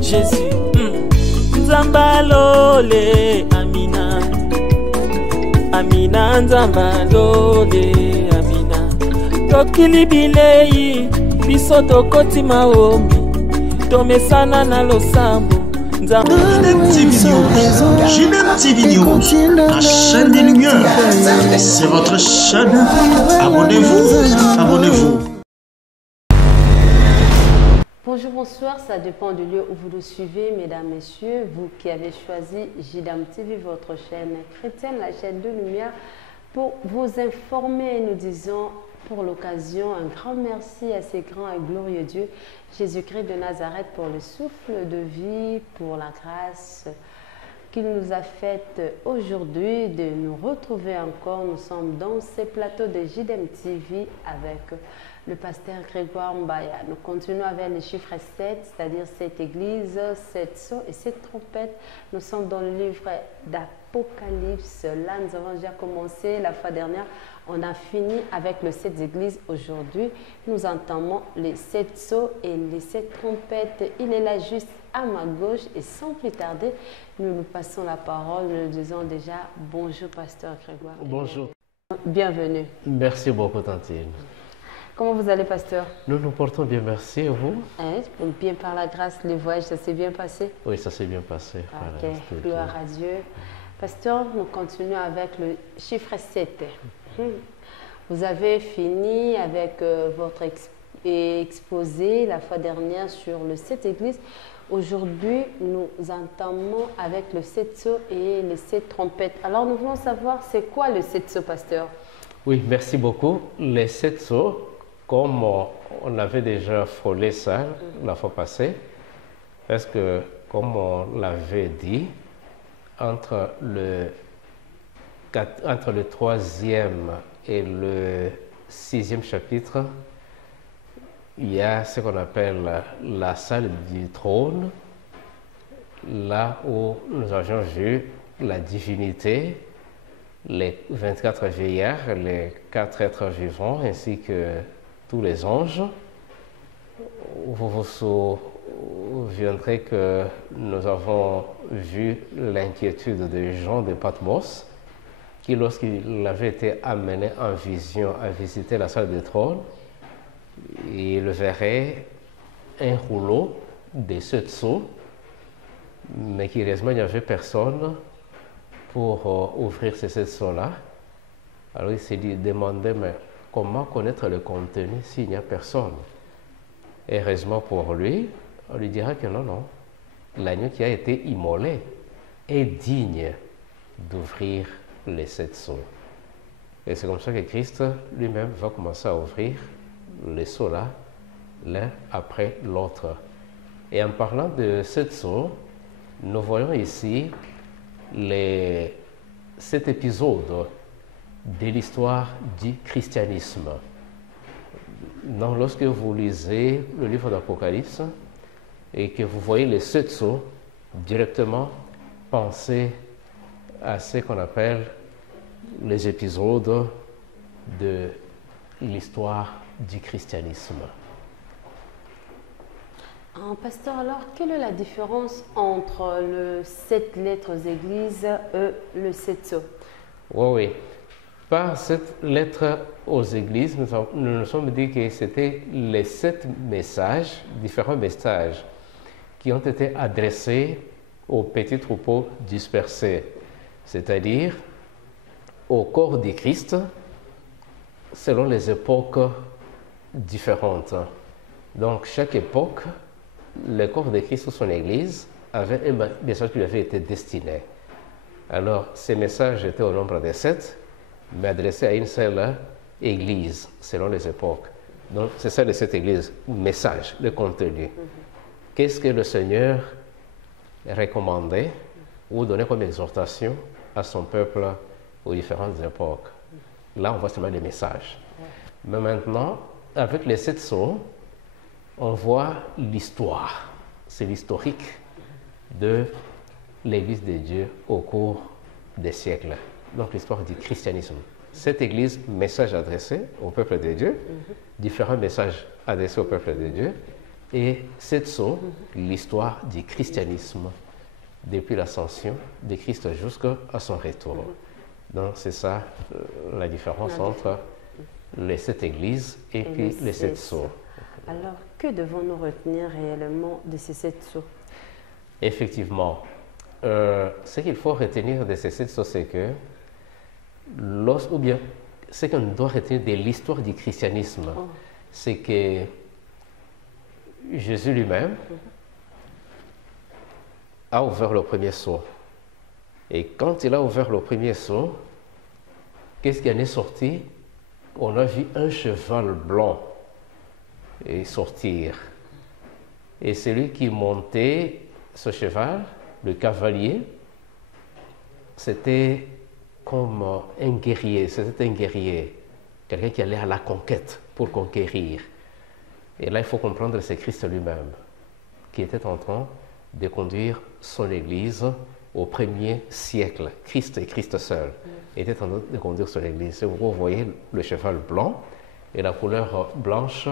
Jésus, Nzambalole, Amina. Amina, Nzambalole, Amina. Tokili bilei, biso tokoti maombi. Tomesana na losambo. JDM TV News, la chaîne des Lumières. C'est votre chaîne. Abonnez-vous, abonnez-vous. Bonjour, bonsoir, ça dépend du lieu où vous nous suivez, mesdames, messieurs. Vous qui avez choisi JDM TV, votre chaîne chrétienne, la chaîne de lumière, pour vous informer. Nous disons pour l'occasion un grand merci à ces grands et glorieux Dieu, Jésus-Christ de Nazareth, pour le souffle de vie, pour la grâce qu'il nous a faite aujourd'hui de nous retrouver encore. Nous sommes dans ces plateaux de JDM TV avec le pasteur Grégoire Mbaya. Nous continuons avec le chiffre 7, c'est-à-dire cette église, 7 sceaux et 7 trompettes. Nous sommes dans le livre d'Apocalypse. Là, nous avons déjà commencé la fois dernière. On a fini avec le 7 églises. Aujourd'hui, nous entamons les 7 sceaux et les 7 trompettes. Il est là juste à ma gauche et sans plus tarder, nous nous passons la parole. Nous disons déjà bonjour, pasteur Grégoire. Bonjour. Bienvenue. Merci beaucoup, Tantine. Comment vous allez, pasteur? Nous nous portons bien, merci. Et vous? Bien par la grâce, le voyage, ça s'est bien passé? Oui, ça s'est bien passé. Ok, gloire à Dieu. Pasteur, nous continuons avec le chiffre 7. Vous avez fini avec votre exposé la fois dernière sur le 7 églises. Aujourd'hui, nous entamons avec le 7 sceaux et les 7 trompettes. Alors, nous voulons savoir, c'est quoi le 7 sceaux, pasteur? Oui, merci beaucoup. Les 7 sceaux, comme on avait déjà frôlé ça la fois passée, parce que, comme on l'avait dit, entre le 3e et le 6e chapitre, il y a ce qu'on appelle la salle du trône, là où nous avions vu la divinité, les 24 vieillards, les 4 êtres vivants, ainsi que tous les anges. Vous vous souviendrez que nous avons vu l'inquiétude de Jean de Patmos, qui, lorsqu'il avait été amené en vision à visiter la salle du trône, il verrait un rouleau de 7 sceaux, mais curieusement, il n'y avait personne pour ouvrir ces 7 sceaux-là. Alors il s'est demandé, mais comment connaître le contenu s'il n'y a personne? Et heureusement pour lui, on lui dira que non, non, l'agneau qui a été immolé est digne d'ouvrir les 7 sceaux. Et c'est comme ça que Christ lui-même va commencer à ouvrir les sceaux-là, l'un après l'autre. Et en parlant de 7 sceaux, nous voyons ici cet épisode de l'histoire du christianisme. Donc, lorsque vous lisez le livre d'Apocalypse et que vous voyez les 7 sceaux, directement pensez à ce qu'on appelle les épisodes de l'histoire du christianisme. Pasteur, alors, quelle est la différence entre le 7 lettres aux églises et le 7 sceaux? Oui. Par cette lettre aux églises, nous nous sommes dit que c'était les 7 messages, différents messages, qui ont été adressés aux petits troupeaux dispersés, c'est-à-dire au corps du Christ, selon les époques différentes. Donc, chaque époque, le corps de Christ ou son Église avait un message qui lui avait été destiné. Alors, ces messages étaient au nombre de 7, mais adressés à une seule Église, selon les époques. Donc, c'est ça les 7 églises, message, le contenu. Qu'est-ce que le Seigneur recommandait ou donnait comme exhortation à son peuple aux différentes époques? Là, on voit seulement les messages. Mais maintenant, avec les 7 sceaux, on voit l'histoire. C'est l'historique de l'Église de Dieu au cours des siècles. Donc l'histoire du christianisme. Cette Église, message adressé au peuple de Dieu, différents messages adressés au peuple de Dieu, et 7 sceaux, l'histoire du christianisme, depuis l'ascension de Christ jusqu'à son retour. Donc c'est ça la différence entre les 7 églises et puis les 7 sceaux. Alors, que devons-nous retenir réellement de ces 7 sceaux? Effectivement, ce qu'il faut retenir de ces 7 sceaux, c'est que, ou bien ce qu'on doit retenir de l'histoire du christianisme, c'est que Jésus lui-même a ouvert le premier sceau. Et quand il a ouvert le premier sceau, qu'est-ce qui en est sorti? On a vu un cheval blanc et sortir. Et celui qui montait ce cheval, le cavalier, c'était comme un guerrier, quelqu'un qui allait à la conquête pour conquérir. Et là, il faut comprendre que c'est Christ lui-même qui était en train de conduire son Église au 1er siècle. Christ et Christ seul était en train de conduire son Église. Vous voyez le cheval blanc, et la couleur blanche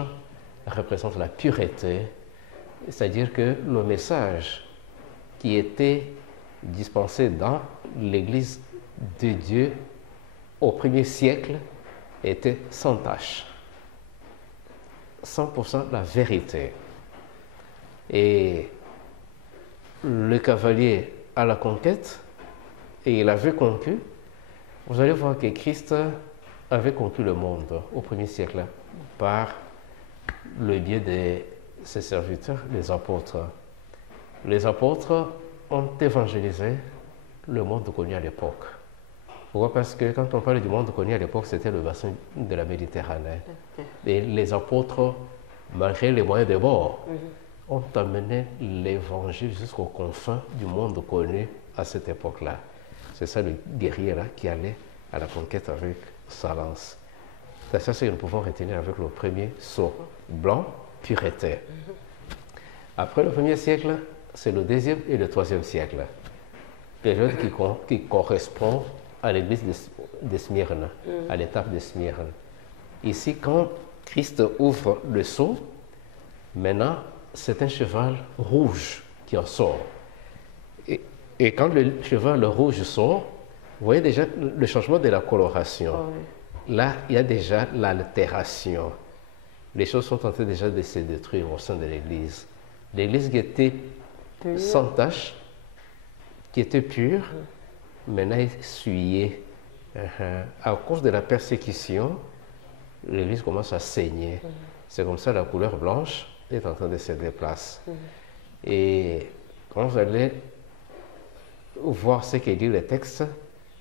représente la pureté, c'est-à-dire que le message qui était dispensé dans l'Église de Dieu au 1er siècle était sans tache, 100% la vérité. Et le cavalier à la conquête, et il avait conquis. Vous allez voir que Christ avait conquis le monde au 1er siècle par le biais de ses serviteurs, les apôtres. Les apôtres ont évangélisé le monde connu à l'époque. Pourquoi? Parce que quand on parle du monde connu à l'époque, c'était le bassin de la Méditerranée. Et les apôtres, malgré les moyens de bord, ont amené l'évangile jusqu'aux confins du monde connu à cette époque-là. C'est ça le guerrier-là qui allait à la conquête avec sa lance. C'est ça que nous pouvons retenir avec le premier sceau blanc, pureté. Après le 1er siècle, c'est le 2e et le 3e siècle. Période qui correspond à l'église de Smyrne, à l'étape de Smyrne. Ici, quand Christ ouvre le sceau, maintenant, c'est un cheval rouge qui en sort. Et quand le cheval rouge sort, vous voyez déjà le changement de la coloration. Là, il y a déjà l'altération. Les choses sont en train déjà de se détruire au sein de l'Église. L'Église qui était sans tache, qui était pure, maintenant est souillée. À cause de la persécution, l'Église commence à saigner. C'est comme ça la couleur blanche est en train de se déplacer. Et quand vous allez voir ce que dit le texte,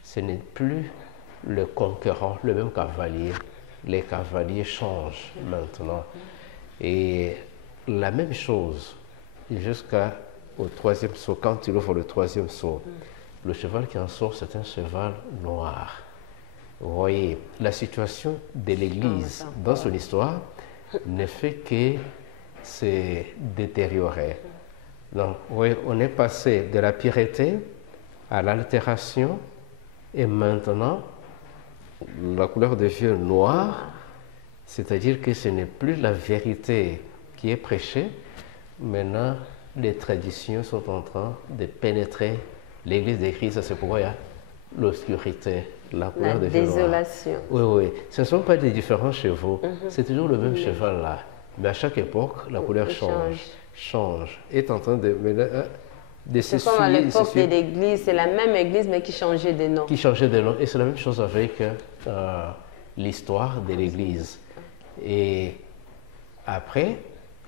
ce n'est plus le conquérant, le même cavalier. Les cavaliers changent maintenant. Et la même chose jusqu'au 3e sceau. Quand il ouvre le 3e sceau, le cheval qui en sort, c'est un cheval noir. Vous voyez, la situation de l'Église dans son histoire ne fait que se détériorer. Donc, vous voyez, on est passé de la pureté à l'altération et maintenant la couleur devient noire, c'est-à-dire que ce n'est plus la vérité qui est prêchée. Maintenant, les traditions sont en train de pénétrer l'Église de Christ. C'est pourquoi il y a l'obscurité, la couleur devient noire. La désolation. Oui, oui. Ce ne sont pas des différences chez vous. C'est toujours le même cheval là. Mais à chaque époque, la couleur change. Est en train de c'est comme à l'époque de l'Église, c'est la même Église mais qui changeait de nom. Qui changeait de nom. Et c'est la même chose avec l'histoire de l'Église. Et après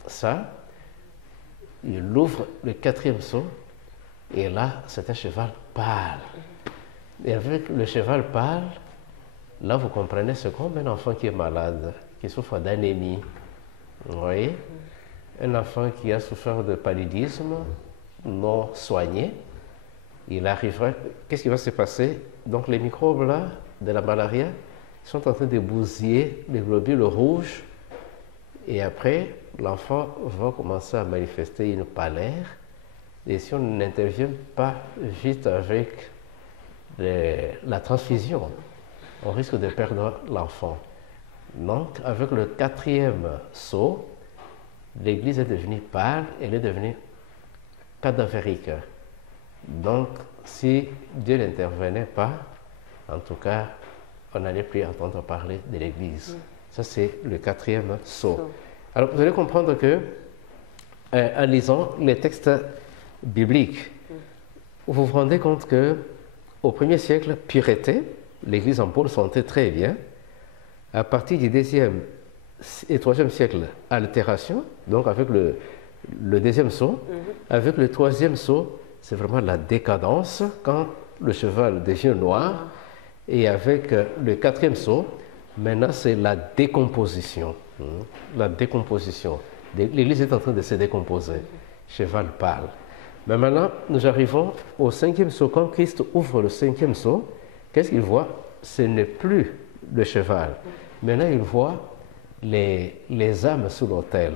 ça, il ouvre le 4e sceau et là, c'est un cheval pâle. Et avec le cheval pâle, là, vous comprenez, c'est comme un enfant qui est malade, qui souffre d'anémie. Vous voyez? Un enfant qui a souffert de paludisme non soigné, il arrivera. Qu'est-ce qui va se passer? Donc, les microbes là, de la malaria sont en train de bousiller les globules rouges et après, l'enfant va commencer à manifester une pâleur. Et si on n'intervient pas vite avec la transfusion, on risque de perdre l'enfant. Donc, avec le 4e sceau, l'Église est devenue pâle, elle est devenue cadavérique. Donc, si Dieu n'intervenait pas, en tout cas, on n'allait plus entendre parler de l'Église. Ça, c'est le 4e sceau. Alors, vous allez comprendre que, en lisant les textes bibliques, vous vous rendez compte que au 1er siècle, pureté, l'Église en Paul sentait très bien. À partir du 2e et 3e siècle, altération, donc avec le 2e sceau. Avec le 3e sceau, c'est vraiment la décadence, quand le cheval devient noir. Et avec le 4e sceau, maintenant c'est la décomposition. La décomposition. L'Église est en train de se décomposer. Cheval pâle. Mais maintenant, nous arrivons au 5e sceau. Quand Christ ouvre le 5e sceau, qu'est-ce qu'il voit? Ce n'est plus le cheval. Maintenant, il voit les âmes sous l'autel.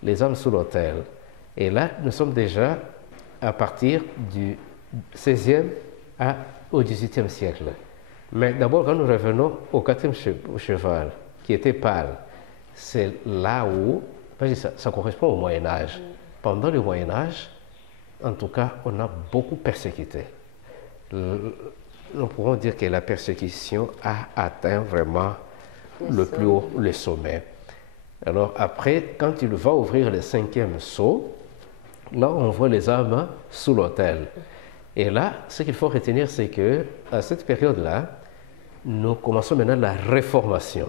Les âmes sous l'autel. Et là, nous sommes déjà à partir du 16e au 18e siècle. Mais d'abord, quand nous revenons au 4e cheval, qui était pâle, c'est là où, ça correspond au Moyen-Âge. Pendant le Moyen-Âge, en tout cas, on a beaucoup persécuté. Nous pouvons dire que la persécution a atteint vraiment le plus haut, le sommet. Alors après, quand il va ouvrir le 5e sceau, là on voit les âmes sous l'autel. Et là, ce qu'il faut retenir, c'est que à cette période-là, nous commençons maintenant la réformation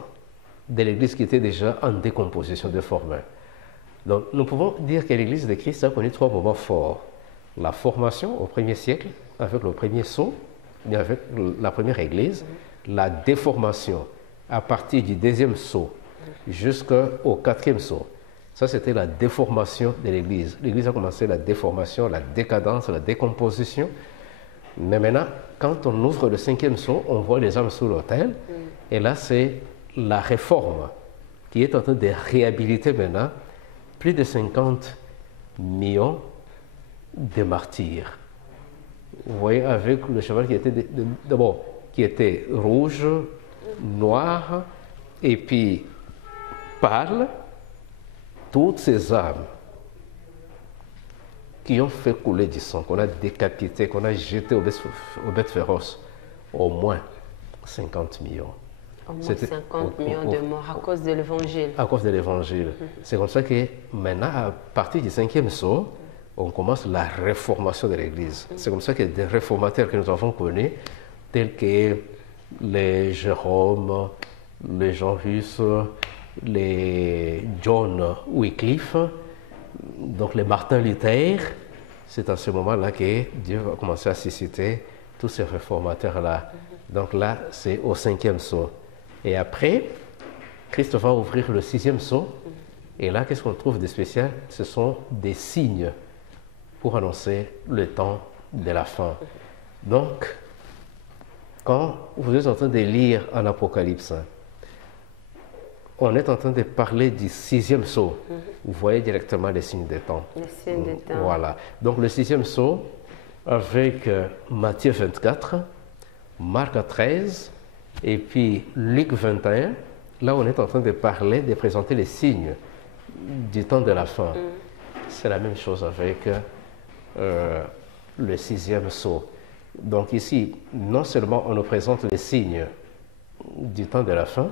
de l'Église qui était déjà en décomposition, déformée. Donc nous pouvons dire que l'Église de Christ a connu 3 moments forts. La formation au 1er siècle, avec le 1er sceau, avec la première Église, la déformation à partir du 2e sceau jusqu'au 4e sceau. Ça, c'était la déformation de l'Église. L'Église a commencé la déformation, la décadence, la décomposition. Mais maintenant, quand on ouvre le 5e sceau, on voit les âmes sous l'autel. Et là, c'est la réforme qui est en train de réhabiliter maintenant plus de 50 millions de martyrs. Vous voyez, avec le cheval qui était d'abord qui était rouge, noir et puis pâle, toutes ces âmes qui ont fait couler du sang, qu'on a décapité, qu'on a jeté aux bêtes féroces, au moins 50 millions. Au moins 50 millions de morts à cause de l'Évangile. À cause de l'Évangile. C'est comme ça que maintenant, à partir du 5e sceau, on commence la réformation de l'Église. C'est comme ça que des réformateurs que nous avons connus, tels que les Jérôme, les Jean Hus, les John Wycliffe, donc les Martin Luther, c'est à ce moment-là que Dieu va commencer à susciter tous ces réformateurs-là. Donc là, c'est au 5e sceau. Et après, Christ va ouvrir le 6e sceau. Et là, qu'est-ce qu'on trouve de spécial? Ce sont des signes pour annoncer le temps de la fin. Donc, quand vous êtes en train de lire en Apocalypse, on est en train de parler du 6e sceau. Vous voyez directement les signes des temps. Les signes des temps. Voilà. Donc le 6e sceau, avec Matthieu 24, Marc 13, et puis Luc 21, là on est en train de parler, de présenter les signes du temps de la fin. C'est la même chose avec le 6e sceau. Donc ici, non seulement on nous présente les signes du temps de la fin,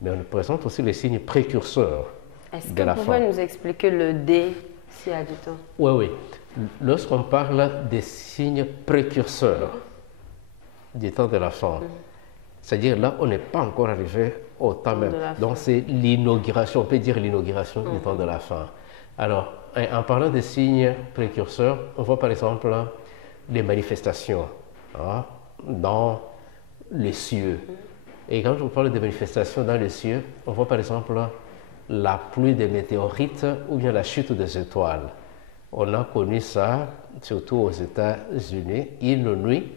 mais on nous présente aussi les signes précurseurs de la fin. Est-ce que vous pouvez nous expliquer le D, s'il y a du temps? Oui, oui. Lorsqu'on parle des signes précurseurs du temps de la fin, c'est-à-dire là, on n'est pas encore arrivé au temps même. Donc c'est l'inauguration, on peut dire l'inauguration du temps de la fin. Alors, en parlant des signes précurseurs, on voit par exemple les manifestations dans les cieux. Et quand je vous parle de manifestations dans les cieux, on voit par exemple la pluie des météorites ou bien la chute des étoiles. On a connu ça, surtout aux États-Unis, une nuit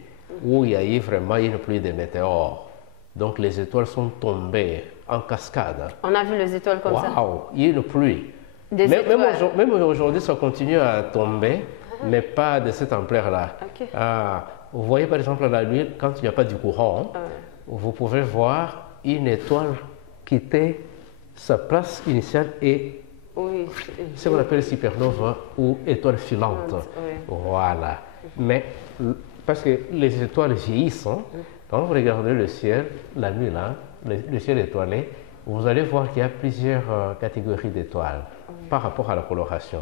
où il y a eu vraiment une pluie de météores. Donc les étoiles sont tombées en cascade. On a vu les étoiles comme ça? Waouh, il y a une pluie. Même aujourd'hui, ça continue à tomber, mais pas de cette ampleur-là. Okay. Vous voyez par exemple la nuit, quand il n'y a pas du courant, vous pouvez voir une étoile quitter sa place initiale et Oui. Ce qu'on appelle supernova ou étoile filante. Oui. Voilà. Mais parce que les étoiles vieillissent, hein. Quand vous regardez le ciel, la nuit là, le ciel étoilé, vous allez voir qu'il y a plusieurs catégories d'étoiles par rapport à la coloration.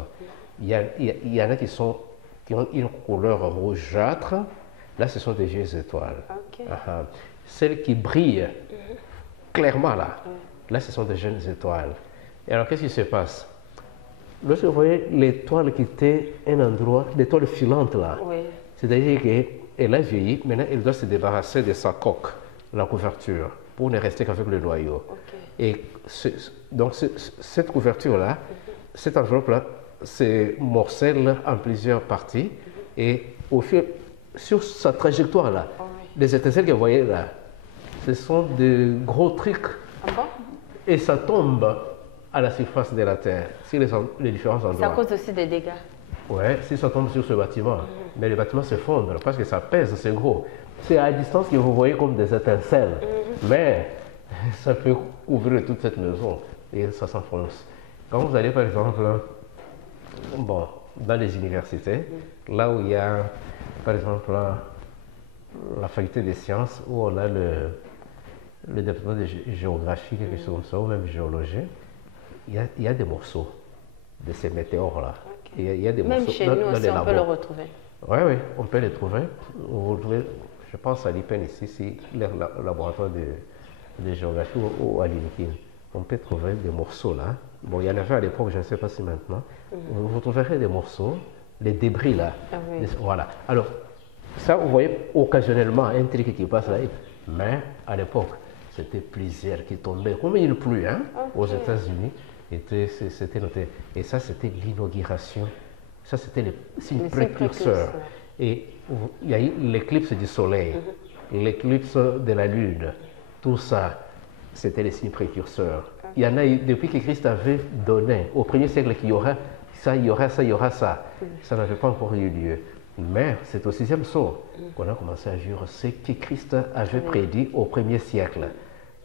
Il y en a qui ont une couleur rougeâtre. Là, ce sont des vieilles étoiles. Ok. Celles qui brillent clairement là, ce sont des jeunes étoiles. Et alors, qu'est-ce qui se passe? Lorsque vous voyez l'étoile qui était un endroit, l'étoile filante là, Oui. c'est-à-dire qu'elle a vieilli, maintenant elle doit se débarrasser de sa coque, la couverture, pour ne rester qu'avec le noyau. Ok. Et donc cette couverture-là, cette enveloppe-là, se morcelle en plusieurs parties. Et sur sa trajectoire-là, les étincelles que vous voyez là, ce sont de gros trucs. Ah bon? Et ça tombe à la surface de la Terre, sur les différents endroits. Ça cause aussi des dégâts. Oui, si ça tombe sur ce bâtiment. Mais le bâtiment s'effondre parce que ça pèse, c'est gros. C'est à distance que vous voyez comme des étincelles. Mais ça peut couvrir toute cette maison et ça s'enfonce. Quand vous allez par exemple dans les universités, là où il y a par exemple la faculté des sciences, où on a le département de géographie, quelque chose comme ça, ou même géologie, il y a des morceaux de ces météores-là. Okay. Il y a des même morceaux chez dans nous les aussi, on peut labos. le retrouver. Oui, on peut les trouver. Vous trouvez, je pense à l'IPEN ici, leur laboratoire de géographie ou à l'INKIN. On peut trouver des morceaux là. Bon, il y en avait à l'époque, je ne sais pas si maintenant. Vous trouverez des morceaux, les débris là. Ah oui. Voilà. Alors, ça, vous voyez occasionnellement un truc qui passe là. Mais à l'époque, c'était plusieurs qui tombaient. Comme il pleut aux États-Unis, c'était noté. Et ça, c'était l'inauguration. Ça, c'était les signes précurseurs. Et il y a eu l'éclipse du soleil, l'éclipse de la lune. Tout ça, c'était les signes précurseurs. Il y en a eu, depuis que Christ avait donné au 1er siècle qu'il y aura ça, il y aura ça, il y aura ça. Ça n'avait pas encore eu lieu. Mais c'est au 6e saut qu'on a commencé à vivre ce que Christ avait prédit au 1er siècle.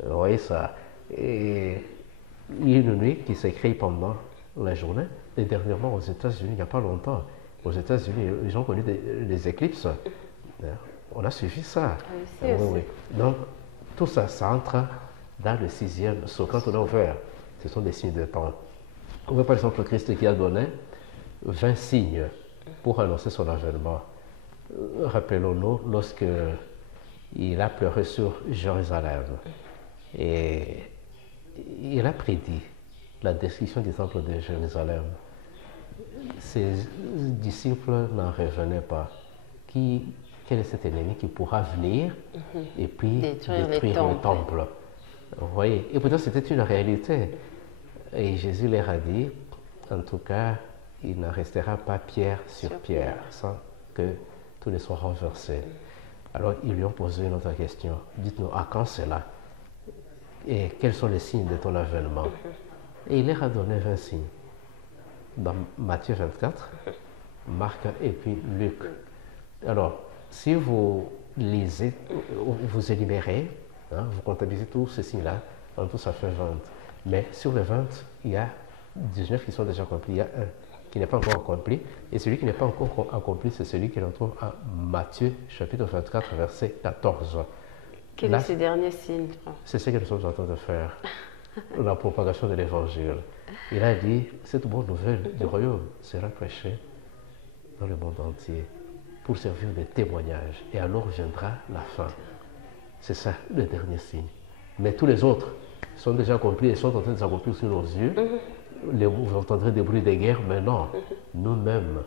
Vous voyez ça. Et il y a une nuit qui s'écrit pendant la journée. Et dernièrement aux États-Unis, il n'y a pas longtemps, aux États-Unis, ils ont connu des éclipses. On a suivi ça. Oui. Donc, tout ça, ça entre dans le 6e saut. Quand on a ouvert, ce sont des signes de temps. On voit par exemple Christ qui a donné 20 signes pour annoncer son avènement. Rappelons-nous, lorsque il a pleuré sur Jérusalem et il a prédit la destruction du temple de Jérusalem. Ses disciples n'en revenaient pas. Quel est cet ennemi qui pourra venir et puis détruire le temple? Vous voyez? Et pourtant, c'était une réalité. Et Jésus leur a dit, en tout cas, il n'en restera pas pierre sur pierre sans que tout ne soit renversé. Alors, ils lui ont posé une autre question. Dites-nous, à quand cela? Et quels sont les signes de ton avènement? Et il leur a donné 20 signes. Dans Matthieu 24, Marc et puis Luc. Alors, si vous lisez, vous énumérez, vous comptabilisez tous ces signes-là, en tout ça fait 20. Mais sur les 20, il y a 19 qui sont déjà accomplis. Il y a un qui n'est pas encore accompli. Et celui qui n'est pas encore accompli, c'est celui que l'on trouve à Matthieu, chapitre 24, verset 14. Quel est ce dernier signe? C'est ce que nous sommes en train de faire. La propagation de l'évangile. Il a dit, cette bonne nouvelle du royaume sera prêchée dans le monde entier pour servir de témoignage. Et alors viendra la fin. C'est ça, le dernier signe. Mais tous les autres sont déjà accomplis et sont en train de s'accomplir sous nos yeux. Vous entendrez des bruits de guerre, mais non. Nous-mêmes,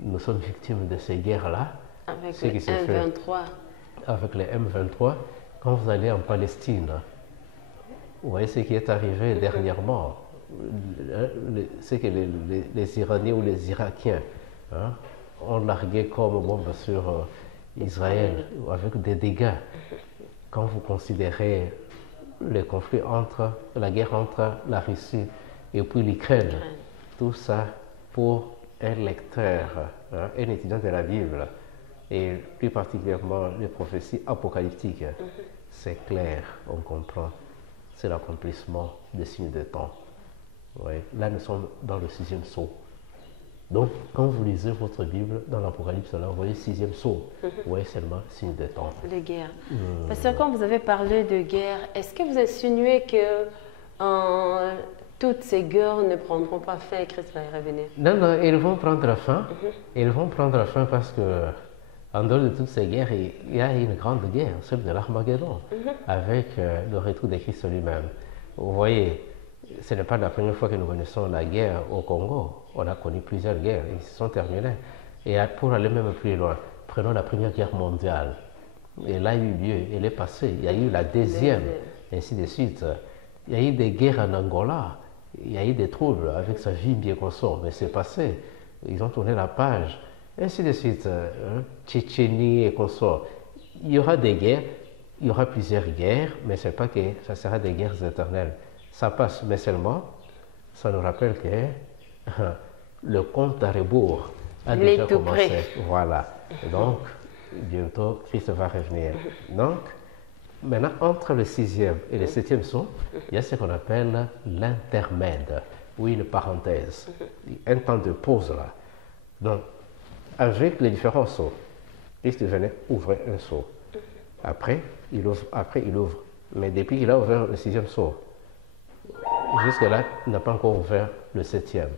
nous sommes victimes de ces guerres-là. Avec les M23. Avec les M23. Quand vous allez en Palestine, vous voyez ce qui est arrivé dernièrement. C'est que les Iraniens ou les Irakiens ont largué comme bombe sur Israël avec des dégâts. Quand vous considérez le conflit la guerre entre la Russie et puis l'Ukraine, tout ça pour un lecteur, un étudiant de la Bible, et plus particulièrement les prophéties apocalyptiques, c'est clair, on comprend. C'est l'accomplissement des signes de temps. Oui, là, nous sommes dans le 6e sceau. Donc, quand vous lisez votre Bible dans l'Apocalypse, là, vous voyez 6e sceau. Vous voyez seulement signe de temps. De guerre. Parce que quand vous avez parlé de guerre, est-ce que vous insinuez que toutes ces guerres ne prendront pas fin et Christ va y revenir? Non, non, ils vont prendre fin. Ils vont prendre fin parce que, en dehors de toutes ces guerres, il y a une grande guerre, celle de l'Armageddon, avec le retour de Christ lui-même. Vous voyez, ce n'est pas la première fois que nous connaissons la guerre au Congo. On a connu plusieurs guerres, ils se sont terminées. Et pour aller même plus loin, prenons la Première Guerre mondiale. Elle a eu lieu, elle est passée. Il y a eu la deuxième, ainsi de suite. Il y a eu des guerres en Angola. Il y a eu des troubles avec sa vie bien consort, mais c'est passé. Ils ont tourné la page, ainsi de suite. Tchétchénie et consort. Il y aura des guerres, il y aura plusieurs guerres, mais ce n'est pas que ça sera des guerres éternelles. Ça passe, mais seulement, ça nous rappelle que le compte à rebours a déjà commencé. Voilà. Donc, bientôt, Christ va revenir. Donc, maintenant, entre le 6e et le 7e sceau, il y a ce qu'on appelle l'intermède, ou une parenthèse, un temps de pause là. Donc, avec les différents sceaux, Christ venait ouvrir un sceau. Après, il ouvre. Mais depuis qu'il a ouvert le 6e sceau, jusque-là, il n'a pas encore ouvert le 7e.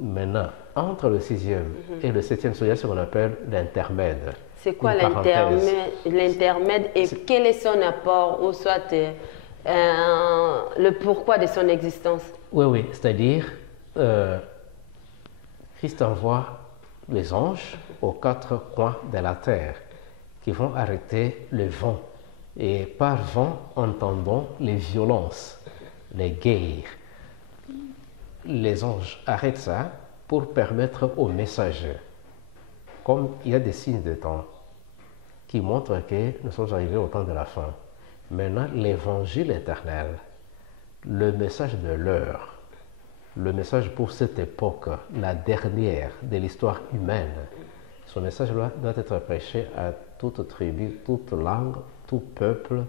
Maintenant, entre le 6e et le 7e sceau, il y a ce qu'on appelle l'intermède. C'est quoi l'intermède et quel est son apport ou soit le pourquoi de son existence? Oui, oui, c'est-à-dire, Christ envoie les anges aux 4 coins de la terre qui vont arrêter le vent. Et par vent, entendons les violences, les guerres. Les anges arrêtent ça pour permettre aux messagers, comme il y a des signes de temps qui montrent que nous sommes arrivés au temps de la fin. Maintenant, l'évangile éternel, le message de l'heure, le message pour cette époque, la dernière de l'histoire humaine, ce message doit être prêché à toute tribu, toute langue, tout peuple,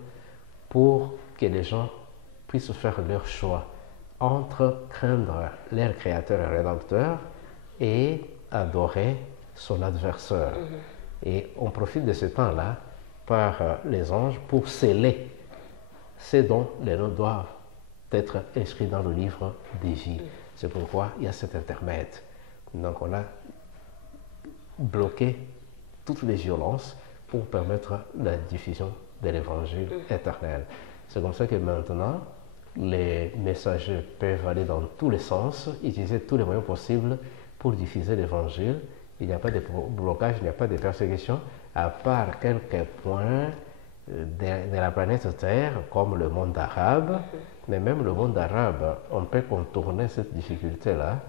pour que les gens puissent faire leur choix entre craindre leur créateur et rédempteur et adorer son adversaire. Et on profite de ce temps-là par les anges pour sceller ce dont les noms doivent être inscrits dans le livre des vies. C'est pourquoi il y a cet intermède. Donc on a bloqué toutes les violences pour permettre la diffusion de l'évangile éternel. C'est comme ça que maintenant, les messagers peuvent aller dans tous les sens, utiliser tous les moyens possibles pour diffuser l'évangile. Il n'y a pas de blocage, il n'y a pas de persécution, à part quelques points de la planète Terre, comme le monde arabe. Mais même le monde arabe, on peut contourner cette difficulté-là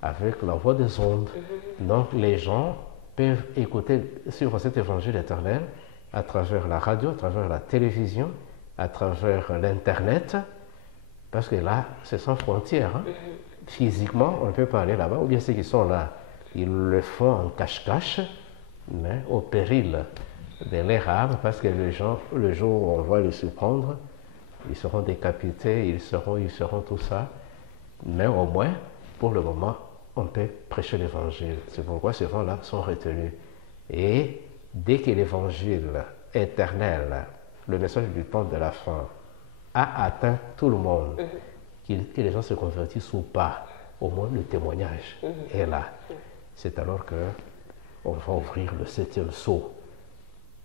avec l'envoi des ondes. Donc les gens peuvent écouter sur cet évangile éternel à travers la radio, à travers la télévision, à travers l'Internet, parce que là, c'est sans frontières. Physiquement, on ne peut pas aller là-bas, ou bien ceux qui sont là, ils le font en cache-cache, mais au péril de leur âme, parce que le jour où on va les surprendre, ils seront décapités, ils seront tout ça. Mais au moins, pour le moment, on peut prêcher l'évangile. C'est pourquoi ces gens-là sont retenus. Et dès que l'évangile éternel, le message du temps de la fin, a atteint tout le monde, que les gens se convertissent ou pas, au moins le témoignage est là. C'est alors qu'on va ouvrir le 7e sceau.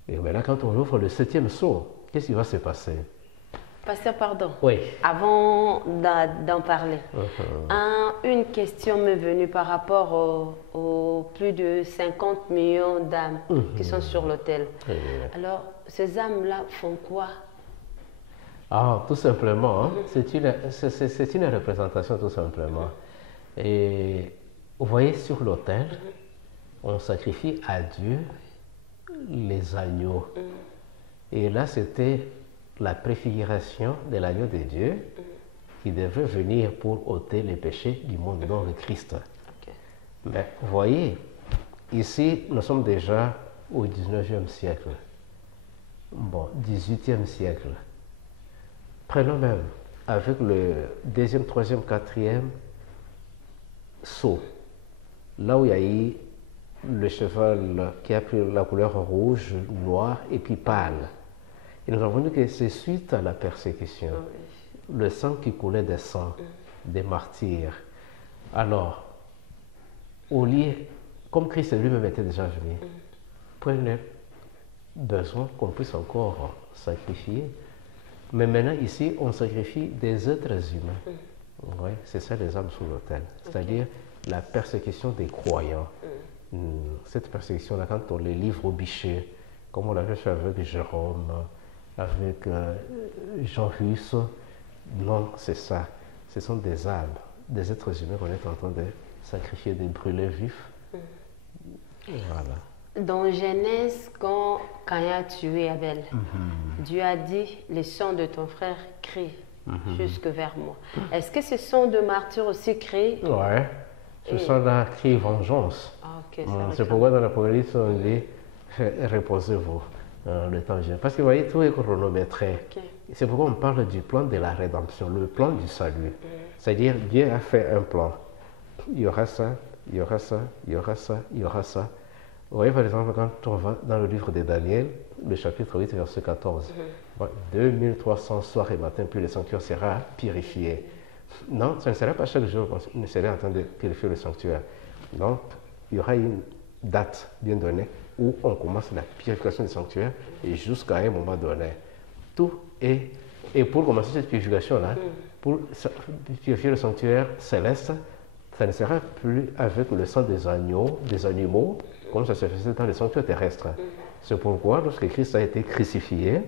Et maintenant, quand on ouvre le 7e sceau, qu'est-ce qui va se passer? Pasteur, pardon. Oui. Avant d'en parler, une question m'est venue par rapport aux plus de 50 millions d'âmes qui sont sur l'autel. Alors, ces âmes-là font quoi? Ah, tout simplement, hein? C'est une représentation tout simplement. Et vous voyez, sur l'autel, on sacrifie à Dieu les agneaux. Et là, c'était la préfiguration de l'agneau de Dieu qui devait venir pour ôter les péchés du monde, donc le Christ. Mais vous voyez, ici, nous sommes déjà au 19e siècle. Bon, 18e siècle. Prenons même avec le deuxième, troisième, quatrième saut, là où il y a eu le cheval qui a pris la couleur rouge, noir et puis pâle. Et nous avons dit que c'est suite à la persécution, le sang qui coulait des sangs, des martyrs. Alors, au lieu, comme Christ lui-même était déjà venu, prenait besoin qu'on puisse encore sacrifier. Mais maintenant, ici, on sacrifie des êtres humains. Ouais, c'est ça les âmes sous l'autel. C'est-à-dire la persécution des croyants. Cette persécution-là, quand on les livre au bûcher, comme on l'avait fait avec Jérôme, avec Jean-Russe, non, c'est ça. Ce sont des âmes, des êtres humains qu'on est en train de sacrifier, de brûler vifs. Voilà. Dans Genèse, quand Caïn a tué Abel, Dieu a dit, le sang de ton frère crie jusque vers moi. Est-ce que ce sang de martyr aussi crie? Ouais, ce sang-là crie vengeance. Ah, ok, C'est pourquoi dans l'Apocalypse, on dit, reposez-vous, le temps vient. Parce que vous voyez, tout est chronométré. C'est pourquoi on parle du plan de la rédemption, le plan du salut. C'est-à-dire, Dieu a fait un plan. Il y aura ça, il y aura ça, il y aura ça, il y aura ça. Vous voyez, par exemple, quand on va dans le livre de Daniel, le chapitre 8, verset 14, 2300 soirs et matin, puis le sanctuaire sera purifié. Non, ce ne sera pas chaque jour qu'on sera en train de purifier le sanctuaire. Donc, il y aura une date bien donnée où on commence la purification du sanctuaire et jusqu'à un moment donné. Tout est. Et pour commencer cette purification-là, pour purifier le sanctuaire céleste, ça ne sera plus avec le sang des agneaux, des animaux, comme ça se faisait dans les sanctuaires terrestres. C'est pourquoi, lorsque Christ a été crucifié,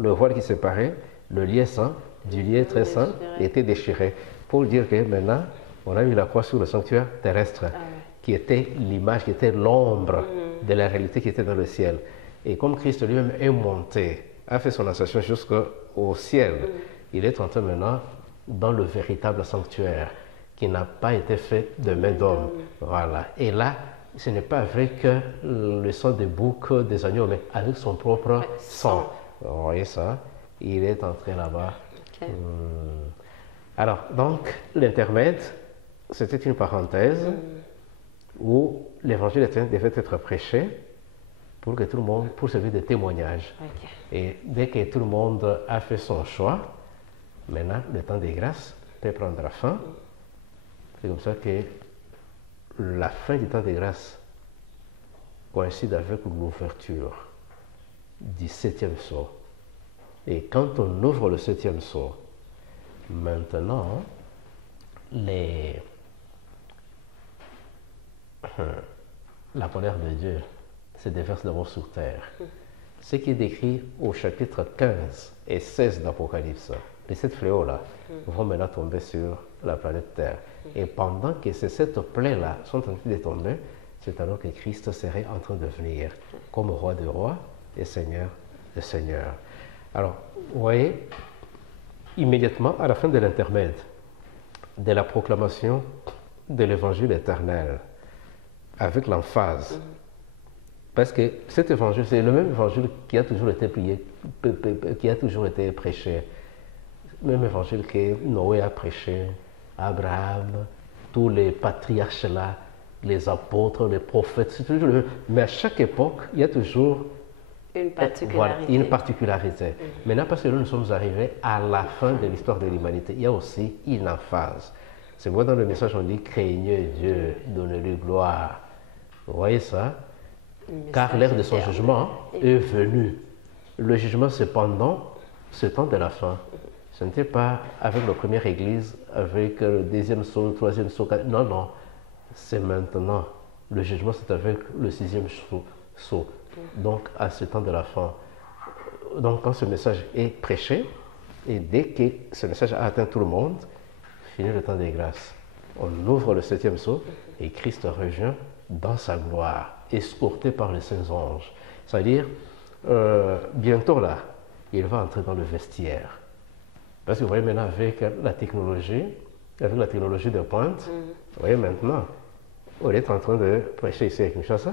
le voile qui séparait le lieu saint du lieu très saint était déchiré. Pour dire que maintenant, on a mis la croix sur le sanctuaire terrestre, qui était l'image, qui était l'ombre de la réalité qui était dans le ciel. Et comme Christ lui-même est monté, a fait son ascension jusqu'au ciel, il est entré maintenant dans le véritable sanctuaire, qui n'a pas été fait de main d'homme. Voilà. Et là, ce n'est pas avec le sang des boucs, des agneaux, mais avec son propre sang. Vous voyez ça? Il est entré là-bas. Alors, donc, l'intermède, c'était une parenthèse où l'évangile devait être prêché pour que tout le monde, pour servir de témoignage. Et dès que tout le monde a fait son choix, maintenant, le temps des grâces peut prendre fin. C'est comme ça que la fin du temps des grâces coïncide avec l'ouverture du 7e sceau. Et quand on ouvre le 7e sceau, maintenant, la colère de Dieu se déverse d'abord sur terre. Ce qui est décrit au chapitre 15 et 16 d'Apocalypse, les 7 fléaux-là vont maintenant tomber sur la planète Terre. Et pendant que ces 7 plaies-là sont en train de tomber, c'est alors que Christ serait en train de venir comme roi de rois et seigneur de seigneurs. Alors, vous voyez, immédiatement à la fin de l'intermède, de la proclamation de l'évangile éternel, avec l'emphase, parce que cet évangile, c'est le même évangile qui a toujours été prié, qui a toujours été prêché. Le même évangile que Noé a prêché, Abraham, tous les patriarches là, les apôtres, les prophètes, c'est toujours le même. Mais à chaque époque, il y a toujours une particularité. Voilà, une particularité. Maintenant, parce que nous sommes arrivés à la fin de l'histoire de l'humanité, il y a aussi une emphase. C'est pourquoi dans le message on dit craignez Dieu, donnez-lui gloire. Vous voyez ça? Car l'heure de son jugement est venue. Le jugement, cependant, ce temps de la fin. Ce n'était pas avec la première église, avec le deuxième saut, le troisième saut. Non, non. C'est maintenant. Le jugement, c'est avec le 6e saut. Donc, à ce temps de la fin. Donc, quand ce message est prêché, et dès que ce message a atteint tout le monde, finit le temps des grâces. On ouvre le 7e saut et Christ revient dans sa gloire, escorté par les saints anges. C'est-à-dire, bientôt là, il va entrer dans le vestiaire. Parce que vous voyez maintenant avec la technologie de pointe, vous voyez maintenant, on est en train de prêcher ici à Kinshasa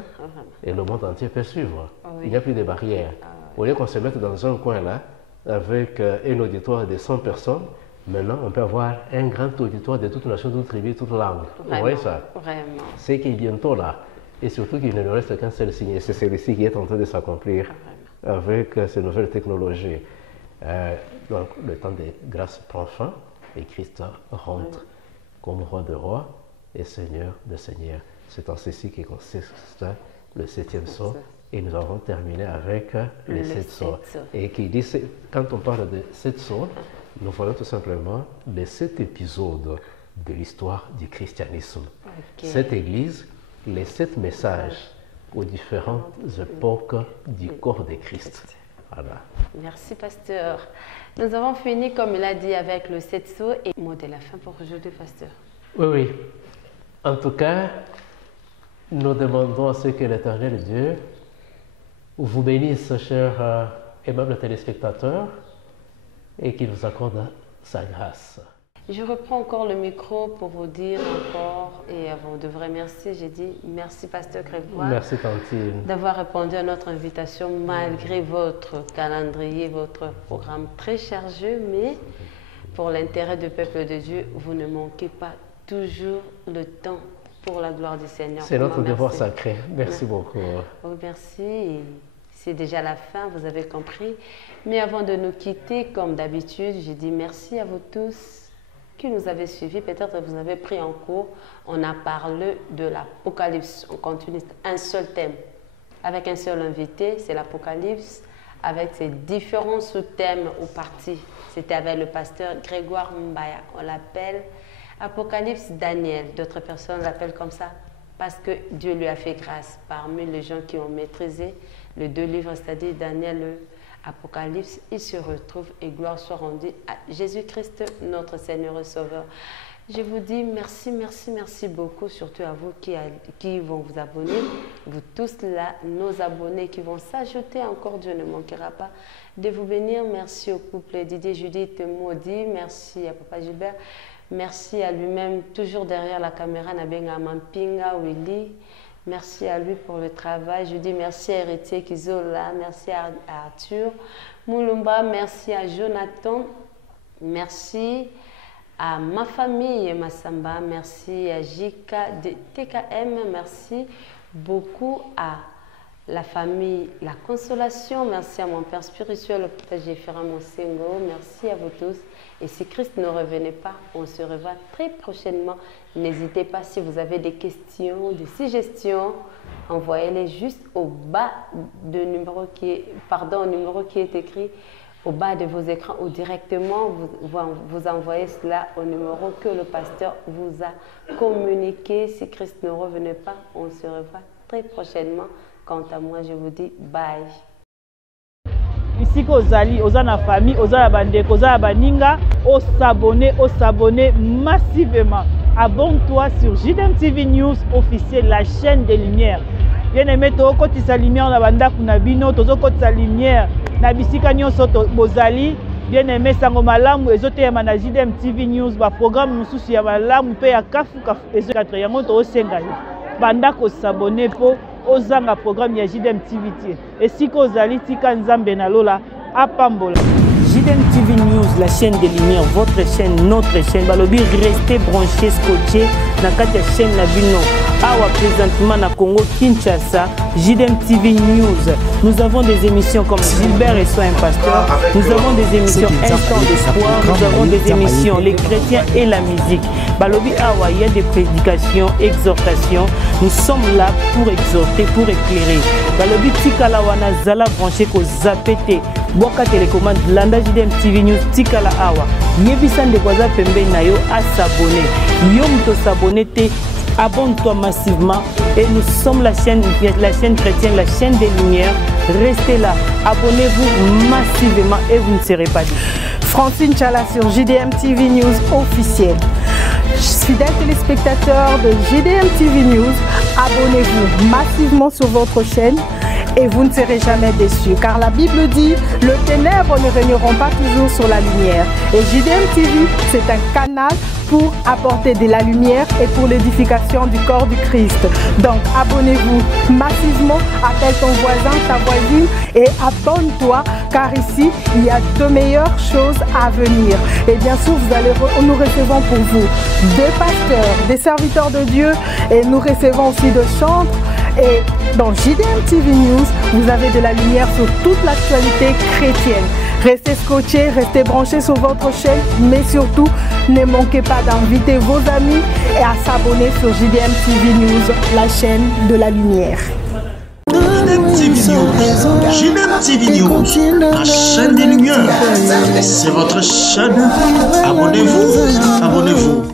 et le monde entier peut suivre. Il n'y a plus de barrières. Au lieu qu'on se mette dans un coin là, avec un auditoire de 100 personnes. Maintenant, on peut avoir un grand auditoire de toute nation, toute tribu, toute langue. Vous voyez ça? Vraiment. C'est qui est bientôt là. Et surtout qu'il ne nous reste qu'un seul signe. C'est celui-ci qui est en train de s'accomplir avec ces nouvelles technologies. Donc, le temps de grâce prend fin et Christ rentre comme roi de rois et seigneur de seigneurs. C'est en ceci qui consiste le 7e sceau. Et nous avons terminé avec les 7 sceaux. Et qui dit, quand on parle de 7 sceaux, nous voyons tout simplement les 7 épisodes de l'histoire du christianisme. Cette église, les 7 messages aux différentes époques du corps de Christ. Voilà. Merci, pasteur. Nous avons fini, comme il a dit, avec le 7 sceaux et mot de la fin pour aujourd'hui, pasteur. Oui, oui. En tout cas, nous demandons à ce que l'Éternel Dieu vous bénisse, chers aimables téléspectateurs, et qu'il vous accorde sa grâce. Je reprends encore le micro pour vous dire encore, et avant de vous remercier, j'ai dit merci pasteur Grégoire. Merci Tantine. D'avoir répondu à notre invitation malgré votre calendrier, votre programme très chargé, mais pour l'intérêt du peuple de Dieu, vous ne manquez pas toujours le temps pour la gloire du Seigneur. C'est notre devoir sacré. Merci beaucoup. Oh, merci. C'est déjà la fin, vous avez compris. Mais avant de nous quitter, comme d'habitude, je dis merci à vous tous qui nous avez suivis. Peut-être que vous avez pris en cours. On a parlé de l'Apocalypse. On continue un seul thème avec un seul invité, c'est l'Apocalypse, avec ses différents sous-thèmes ou parties. C'était avec le pasteur Grégoire Mbaya. On l'appelle Apocalypse Daniel. D'autres personnes l'appellent comme ça parce que Dieu lui a fait grâce. Parmi les gens qui ont maîtrisé les 2 livres, c'est-à-dire Daniel, le Apocalypse, il se retrouve et gloire soit rendue à Jésus-Christ, notre Seigneur et Sauveur. Je vous dis merci, merci, merci beaucoup, surtout à vous qui vont vous abonner. Vous tous là, nos abonnés qui vont s'ajouter encore, Dieu ne manquera pas de vous bénir. Merci au couple Didier Judith Maudit, merci à Papa Gilbert, merci à lui-même, toujours derrière la caméra, Nabenga Mampinga Willy. Merci à lui pour le travail. Je dis merci à Héritier Kizola, merci à Arthur Moulumba, merci à Jonathan, merci à ma famille Massamba, merci à Jika de TKM, merci beaucoup à la famille La Consolation, merci à mon père spirituel, le père Jéphira Monsengo, merci à vous tous. Et si Christ ne revenait pas, on se revoit très prochainement. N'hésitez pas, si vous avez des questions, des suggestions, envoyez-les juste au bas du numéro au numéro qui est écrit au bas de vos écrans ou directement vous envoyez cela au numéro que le pasteur vous a communiqué. Si Christ ne revenait pas, on se revoit très prochainement. Quant à moi, je vous dis bye. Ici kozali oza na famille oza na bandeko oza na baninga s'abonner massivement. Abonne-toi sur JDM TV News officiel, la chaîne des lumières. Bien aimé to kotisa lumière na bandaku na bino tozo kotisa lumière na bisika nyonso bozali. Bien aimé sango malamu ezoteyama na JDM TV News ba programme mususu ya malamu pe ya kafu ezokatra yango to osenga bandako s'abonner po ozanga programme ya JDM TV et si kozali tika nzambe na lola apambola. JDM TV News, la chaîne des lumières, votre chaîne, notre chaîne. Balobi, restez branchés, scotchés, na kati ya chaîne la bino. Awa présentement na Congo Kinshasa, JDM TV News. Nous avons des émissions comme Gilbert et Soin Pasteur. Nous avons des émissions Instant d'espoir. Nous avons des émissions Les chrétiens et la musique. Balobi Awa, il y a des prédications, exhortations. Nous sommes là pour exhorter, pour éclairer. Balobi Tikala wana zala branché ko zapete. Boka télécommande Landa JDM TV News Tikala Awa. Yebisa ndekwaza pembe na yo à s'abonner. Yo mto s'abonner te. Abonne-toi massivement et nous sommes la chaîne chrétienne, la chaîne des lumières. Restez là, abonnez-vous massivement et vous ne serez pas déçus. Francine Chala sur JDM TV News officiel. Fidèles téléspectateurs de JDM TV News, abonnez-vous massivement sur votre chaîne et vous ne serez jamais déçus. Car la Bible dit, le ténèbre ne régneront pas toujours sur la lumière. Et JDM TV, c'est un canal pour apporter de la lumière et pour l'édification du corps du Christ. Donc abonnez-vous massivement, appelle ton voisin, ta voisine et abonne-toi car ici il y a de meilleures choses à venir. Et bien sûr nous recevons pour vous des pasteurs, des serviteurs de Dieu et nous recevons aussi de chantres. Et dans JDM TV News, vous avez de la lumière sur toute l'actualité chrétienne. Restez scotchés, restez branchés sur votre chaîne, mais surtout, ne manquez pas d'inviter vos amis et à s'abonner sur JDM TV News, la chaîne de la lumière. JDM TV News, la chaîne des lumières. C'est votre chaîne. Abonnez-vous, abonnez-vous.